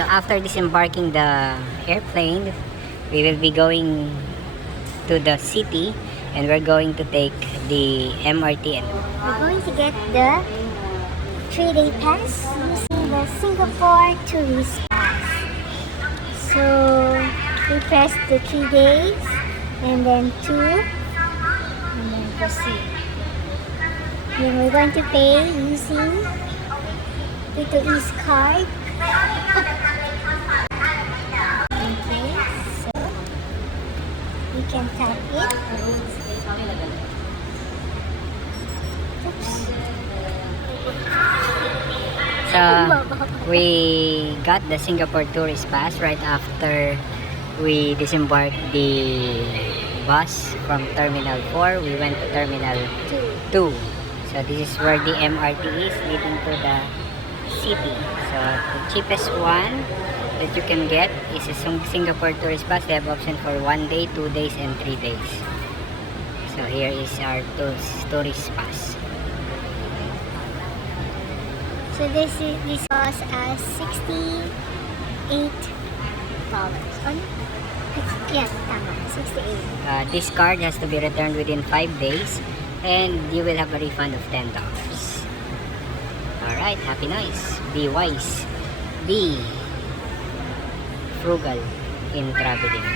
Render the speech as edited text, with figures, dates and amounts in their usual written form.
So after disembarking the airplane, we will be going to the city and we're going to take the MRT. We're going to get the 3-day pass using the Singapore tourist pass. So we press the 3 days and then 2 and then proceed. Then we're going to pay using Hapinoy's card. Okay, so you can tap it. Oops. So we got the Singapore tourist pass right after we disembarked the bus from Terminal 4. We went to Terminal 2. So this is where the MRT is leading to the city. So the cheapest one that you can get is a Singapore tourist pass. They have option for 1 day, 2 days, and 3 days. So here is our tourist pass. So this costs us $68. Yeah, tama, 68. This card has to be returned within 5 days and you will have a refund of $10. Alright, Hapinoys. Be wise. Be frugal in traveling.